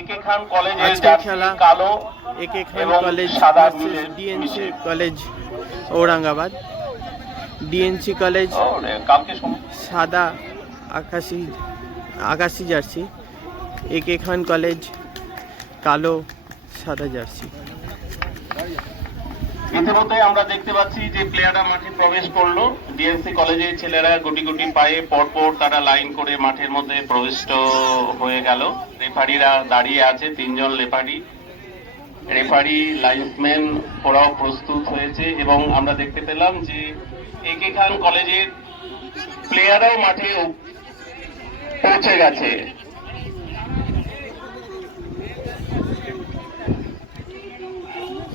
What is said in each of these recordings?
আজকের খেলা A K Khan college versus D N C college Aurangabad. D N C college সাদা আকাশি আকাশি জার্সি। একে খান কলেজ কালো সাদা জার্সি। ইতিমধ্যে আমরা দেখতে পাচ্ছি যে প্লেয়াররা মাঠে প্রবেশ করল। ডিএনসি কলেজের ছেলেরা গুটি গুটি পায়ে পরপর তারা লাইন করে মাঠের মধ্যে প্রবিষ্ট হয়ে গেল। রেফারিরা দাঁড়িয়ে আছে, তিনজন রেফারি রেফারি লাইন্সম্যান ওরাও প্রস্তুত হয়েছে এবং আমরা দেখতে পেলাম যে একে খান কলেজের প্লেয়াররাও মাঠে পৌঁছে গেছে।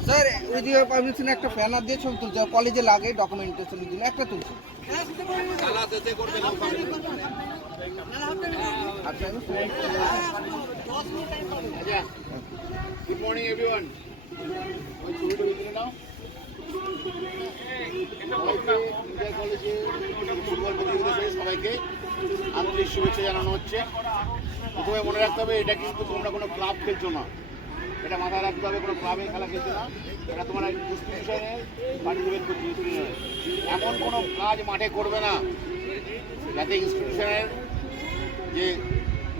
স্যার ওইদিকে পারমিশন একটা ফ্যানার দিয়ে ছবি তুলছে কলেজে লাগে ডকুমেন্টেশনের জন্য, একটা তুলছে। গুড মর্নিং এভরিওয়ান ওই ছবিটা তুলে নাও কলেজে ফুটবল প্রতিযোগিতা সবাইকে আন্তরিক শুভেচ্ছা জানানো হচ্ছে। প্রথমে মনে রাখতে হবে, এটা কিন্তু তোমরা কোনো ক্লাব খেলছো না। এটা মাথায় রাখতে হবে, কোনো ক্লাবে খেলা খেলছো না। এটা তোমরা ইনস্টিটিউশনে পার্টিসিপেট এমন কোনো কাজ মাঠে করবে না, যাতে ইনস্টিটিউশনের যে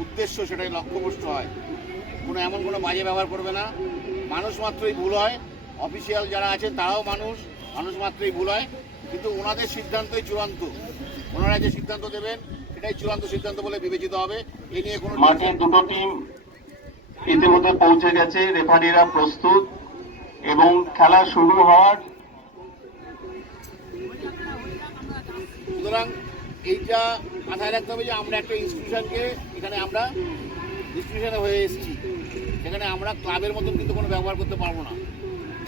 উদ্দেশ্য সেটাই লক্ষ্যভ্রষ্ট হয়। কোনো এমন কোনো বাজে ব্যবহার করবে না। মানুষ মাত্রই ভুল হয় অফিসিয়াল যারা আছে তারাও মানুষ মানুষ মাত্রই ভুল হয়, কিন্তু ওনাদের সিদ্ধান্তই চূড়ান্ত। ওনারা যে সিদ্ধান্ত দেবেন, সেটাই চূড়ান্ত সিদ্ধান্ত বলে বিবেচিত হবে। এ নিয়ে কোনো মাঠে দুটো টিম ইতিমধ্যে পৌঁছে গেছে, রেফারিরা প্রস্তুত এবং খেলা শুরু হওয়ার সুতরাং এইটা মাথায় রাখতে হবে যে আমরা একটা ইনস্টিটিউশনকে এখানে আমরা ইনস্টিটিউশনে হয়ে এসেছি। সেখানে আমরা ক্লাবের মতন কিন্তু কোনো ব্যবহার করতে পারব না।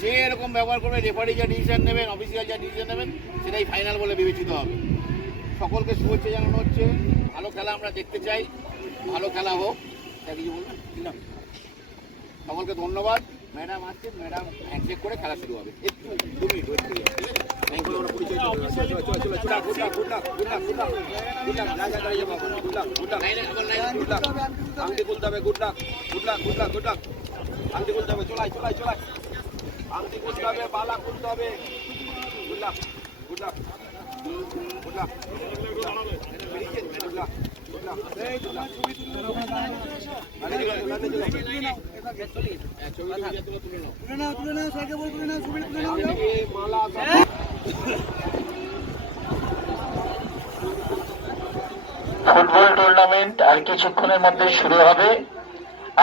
যে এরকম ব্যবহার করবে রেফারি যা ডিসিশন নেবেন অফিসিয়াল যা ডিসিশন নেবেন, সেটাই ফাইনাল বলে বিবেচিত হবে। সকলকে শুভেচ্ছা জানানো হচ্ছে। ভালো খেলা আমরা দেখতে চাই। ভালো খেলা হোক। কিছু বলুন কি না? সকলকে ধন্যবাদ ম্যাডাম আসছেন ম্যাডাম হ্যান্ডশেক করে খেলা শুরু হবে একটু দু মিনিট ওয়েট করি থ্যাংক ইউ পরিচয় আংটি খুলতে হবে good luck good luck good luck good luck আংটি খুলতে হবে চলাই চলাই চলাই আংটি খুলতে হবে বালা খুলতে হবে good luck good luck good luck good luck football tournament আর কিছুক্ষণের মধ্যে শুরু হবে।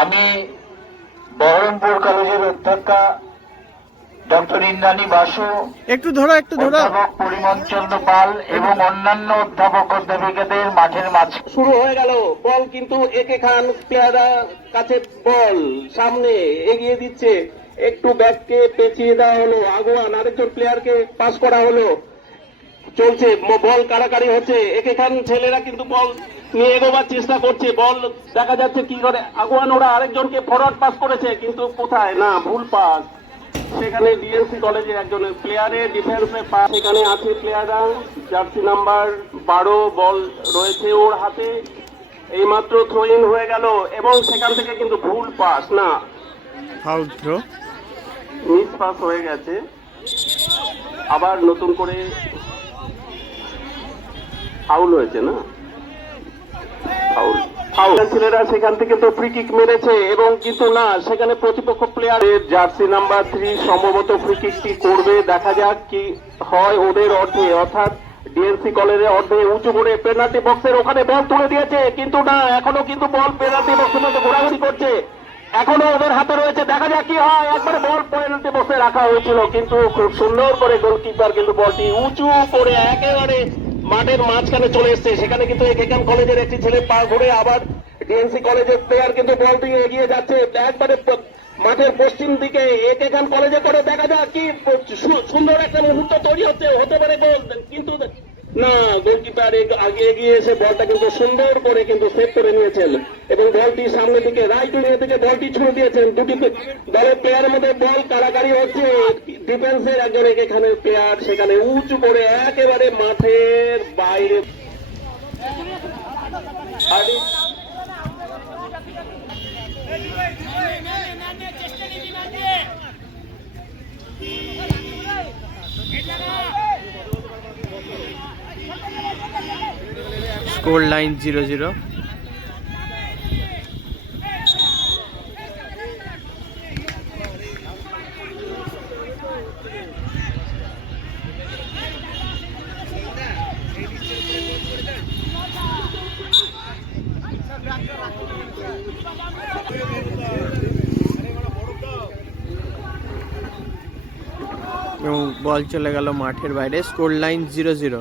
আমি বহরমপুর কলেজের অধ্যক্ষা ডক্টর ইন্দ্রাণী বাসু একটু ধরো একটু ধরো। অধ্যাপক পরিমল চন্দ্র পাল এবং অন্যান্য অধ্যাপক অধ্যাপিকাদের মাঠের মাঝে শুরু হয়ে গেল। বল কিন্তু একে খান প্লেয়াররা কাছে বল সামনে এগিয়ে দিচ্ছে। একটু ব্যাককে পেঁচিয়ে দেওয়া হলো। আগুয়ান আরেকজন প্লেয়ারকে পাস করা হলো। চলছে বল কারাকারি হচ্ছে। একে খান ছেলেরা কিন্তু বল নিয়ে এগোবার চেষ্টা করছে। বল দেখা যাচ্ছে কি করে। আগুয়ান ওরা আরেকজনকে ফরওয়ার্ড পাস করেছে কিন্তু কোথায়? না ভুল পাস সেখানে ডিএনসি কলেজে একজন প্লেয়ারের ডিফেন্সে পা সেখানে আছে প্লেয়াররা জার্সি নাম্বার বারো বল রয়েছে ওর হাতে। এইমাত্র থ্রো ইন হয়ে গেল এবং সেখান থেকে কিন্তু ভুল পাস না? ফাউল থ্রো মিস পাস হয়ে গেছে। আবার নতুন করে ফাউল হয়েছে না? ছেলেরা সেখান থেকে তো ফ্রি কিক মেরেছে এবং কিন্তু না, সেখানে প্রতিপক্ষ প্লেয়ারের জার্সি নাম্বার থ্রি সম্ভবত ফ্রি কিকটি করবে। দেখা যাক কি হয় ওদের অর্ধে। অর্থাৎ ডিএনসি কলেজের অর্ধে উঁচু করে পেনাল্টি বক্সের ওখানে বল তুলে দিয়েছে। কিন্তু না, এখনও কিন্তু বল পেনাল্টি বক্সের মধ্যে ঘোরাঘুরি করছে। এখনও ওদের হাতে রয়েছে। দেখা যাক কি হয়। একবারে বল পেনাল্টি বক্সে রাখা হয়েছিল। কিন্তু খুব সুন্দর করে গোলকিপার কিন্তু বলটি উঁচু করে একেবারে মাঠের মাঝখানে চলে এসছে। সেখানে কিন্তু একেকান কলেজের একটি ছেলে পা ঘুরে আবার ডিএনসি কলেজের প্লেয়ার কিন্তু বল দিয়ে এগিয়ে যাচ্ছে। একবারে মাঠের পশ্চিম দিকে একেকান কলেজে করে। দেখা যাক কি সুন্দর একটা মুহূর্ত তৈরি হচ্ছে। হতে পারে গোল কিন্তু না গোলকিপার আগে এগিয়ে এসে বলটা কিন্তু সুন্দর করে কিন্তু সেভ করে নিয়েছেন এবং বলটি সামনে থেকে রাইট উইং থেকে বলটি ছুঁড়ে দিয়েছেন দুটি দলের প্লেয়ারের মধ্যে বল কারাকারি হচ্ছে ডিফেন্সের একজন এখানে প্লেয়ার সেখানে উঁচু করে একেবারে মাঠের বাইরে স্কোর লাইন জিরো জিরো। এবং বল চলে গেল মাঠের বাইরে। Score line zero zero.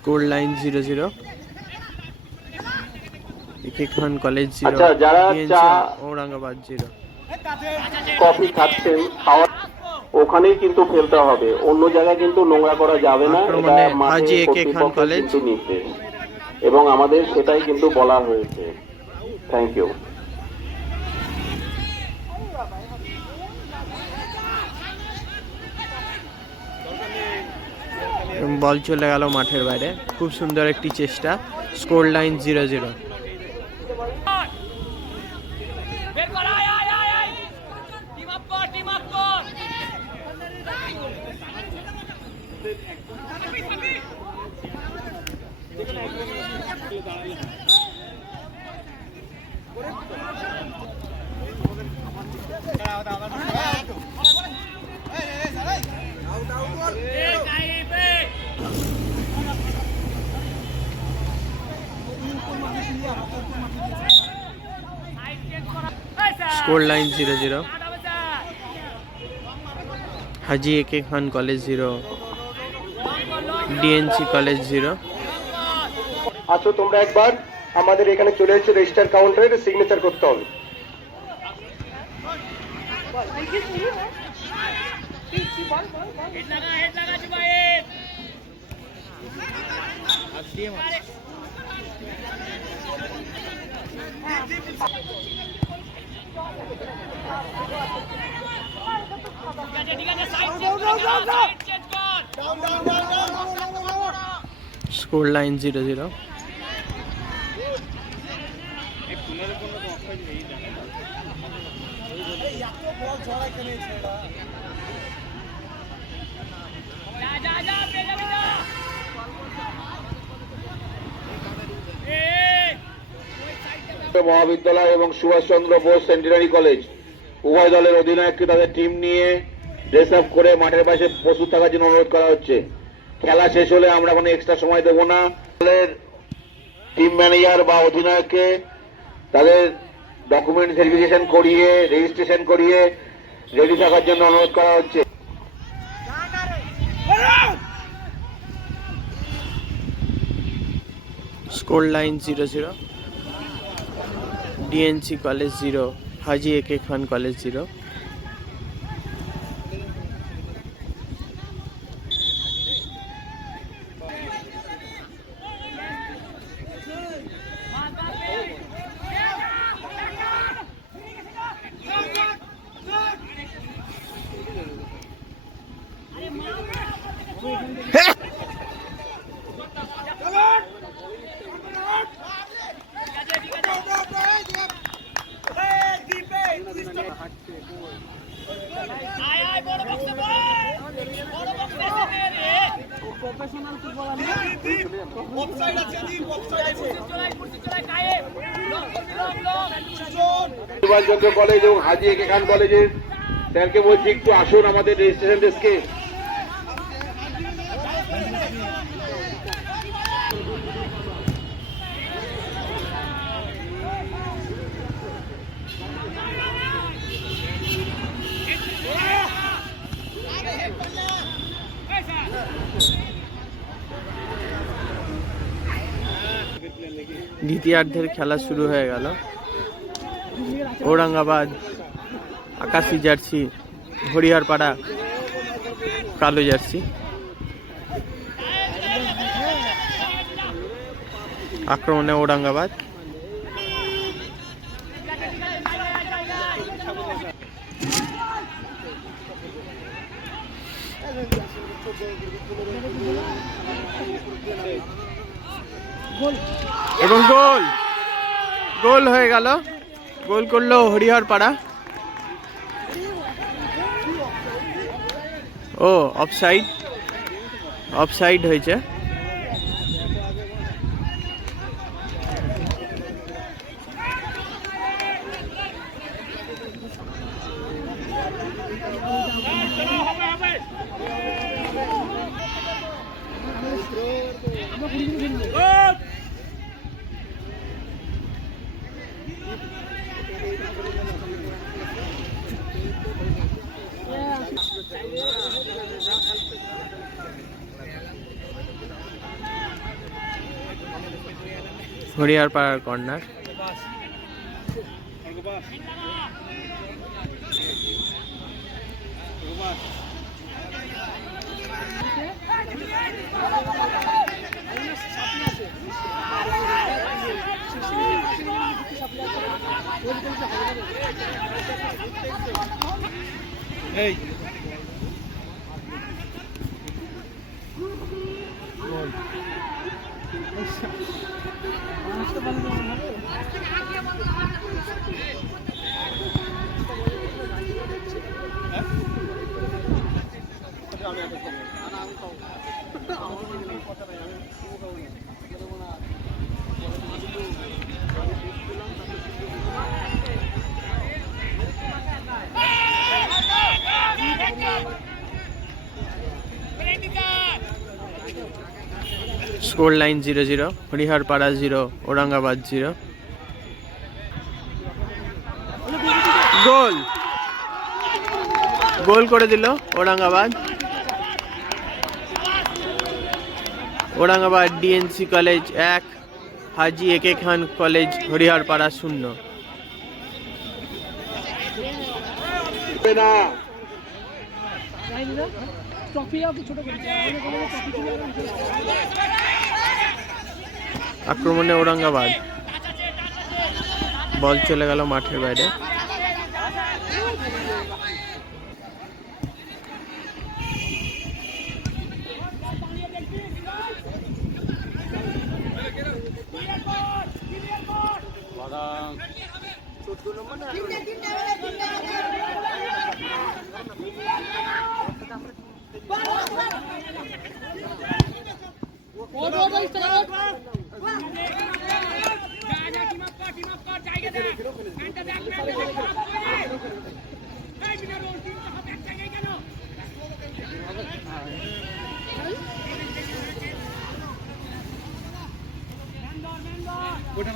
Score line zero zero. A K Khan college zero. আচ্ছা, ঔরঙ্গাবাদ জিরো। কফি খাচ্ছেন খাওয়া ওখানেই কিন্তু ফেলতে হবে। অন্য জায়গায় কিন্তু নোংরা করা যাবে না। এটা। কিন্তু নির্দেশ। এবং আমাদের সেটাই কিন্তু বলা হয়েছে। থ্যাংক ইউ বল চলে গেল মাঠের বাইরে। খুব সুন্দর একটি চেষ্টা। স্কোর লাইন জিরো জিরো বের কর আয় আয় আয় আয় টিম আপ কর টিম আপ কর এই গাইব এই সাইড চেঞ্জ করা score line zero zero Haji A K Khan college zero DNC college zero আছো তোমরা একবার আমাদের এখানে চলে এসেছে রেজিস্টার কাউন্টারে সিগনেচার করতে হবে। হেড স্কোর লাইন জিরো জিরো যা যা যা পেয়ে যাবি যা এই মহাবিদ্যালয় এবং সুভাষচন্দ্র বোস সেন্টিনারি কলেজ। উভয় দলের অধিনায়ককে তাদের টিম নিয়ে ড্রেস আপ করে মাঠের পাশে প্রস্তুত থাকার জন্য অনুরোধ করা হচ্ছে। খেলা শেষ হলে আমরা কোনো এক্সট্রা সময় দেবো না। দলের টিম ম্যানেজার বা অধিনায়ককে তাদের ডকুমেন্ট ভেরিফিকেশন করিয়ে রেজিস্ট্রেশন করিয়ে রেডি থাকার জন্য অনুরোধ করা হচ্ছে। Score line zero zero DNC college zero Haji A K Khan college zero Chandra college এবং হাজি একে খান কলেজের। স্যারকে বলছি, একটু আসুন আমাদের রেজিস্ট্রেশন ডেস্কে দ্বিতীয়ার্ধের খেলা শুরু হয়ে গেল। ঔরঙ্গাবাদ আকাশি জার্সি হরিহরপাড়া কালো জার্সি। আক্রমণে ঔরঙ্গাবাদ। এবং গোল! গোল হয়ে গেল। গোল করল হরিহরপাড়া ও অফসাইড অফসাইড হয়েছে। হরিহরপাড়ার corner score line zero zero Hariharpara zero Aurangabad zero goal goal করে দিল ঔরঙ্গাবাদ ঔরঙ্গাবাদ ডিএনসি কলেজ এক হাজি একে খান কলেজ হরিহরপাড়া শূন্য। না আক্রমণে ঔরঙ্গাবাদ। বল চলে গেল মাঠের বাইরে। ওটা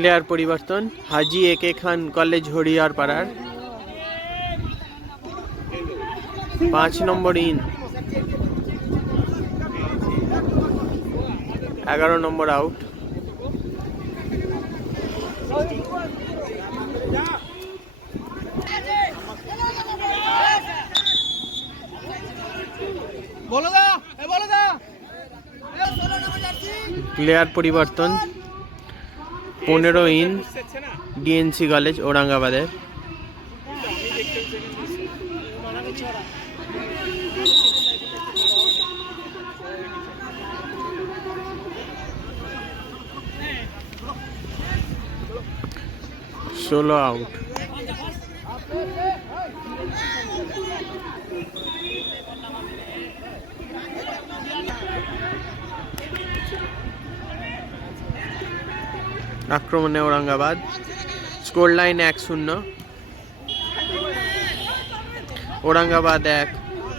প্লেয়ার পরিবর্তন হাজি একে খান কলেজ হরিয়ার পাড়ার। পাঁচ নম্বর ইন। এগারো নম্বর আউট এ প্লেয়ার পরিবর্তন। পনেরো ইন ডিএনসি কলেজ ঔরঙ্গাবাদের। ষোলো আউট। আক্রমণে ঔরঙ্গাবাদ। স্কোর লাইন এক শূন্য। ওরাঙ্গাবাদ এক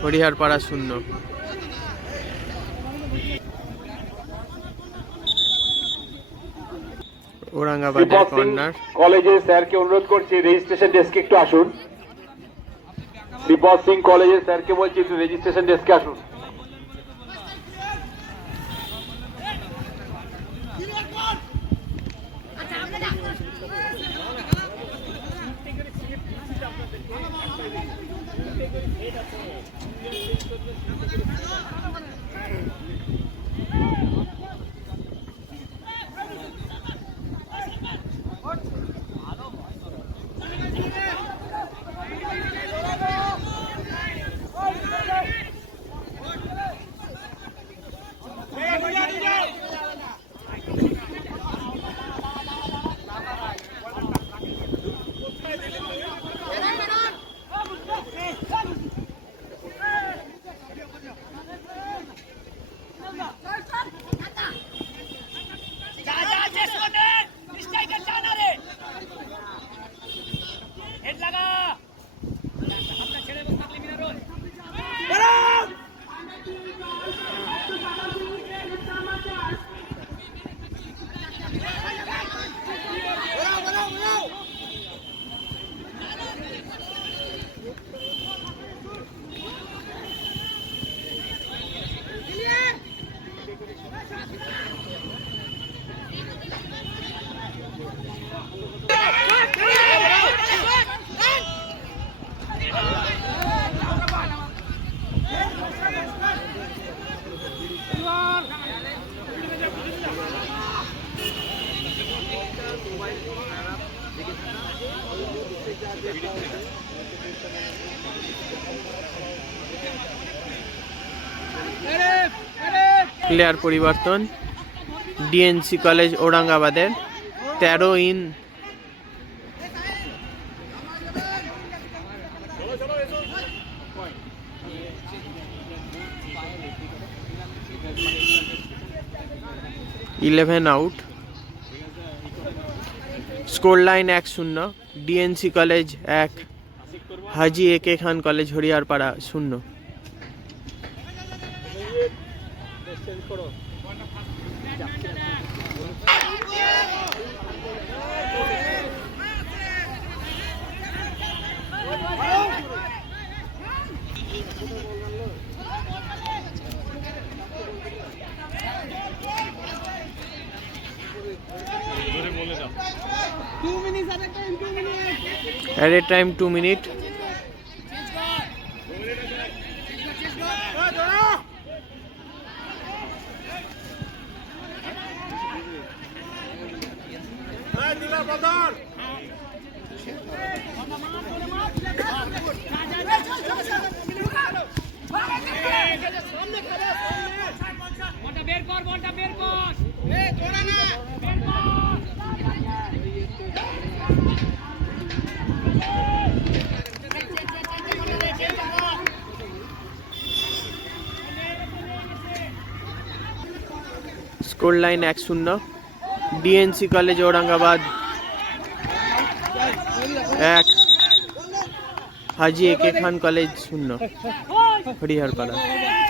হরিহরপাড়া শূন্য। ওরাঙ্গাবাদের কর্নার কলেজের স্যারকে অনুরোধ করছি রেজিস্ট্রেশন ডেস্কে একটু আসুন। বিপদ সিং কলেজের স্যারকে বলছি একটু রেজিস্ট্রেশন ডেস্কে আসুন। প্লেয়ার পরিবর্তন ডিএনসি কলেজ ঔরঙ্গাবাদের, তেরো in. Eleven out. Score line এক শূন্য ডিএনসি কলেজ এক, হাজি এ কে খান কলেজ হরিয়ারপাড়া শূন্য। A time, two minute. বলটা বের কর বলটা বের কর এ তোরা না বের কর স্কোর লাইন এক শূন্য ডিএনসি কলেজ ঔরঙ্গাবাদ এক। হাজি একে খান কলেজ শূন্য। হরিহরপাড়া।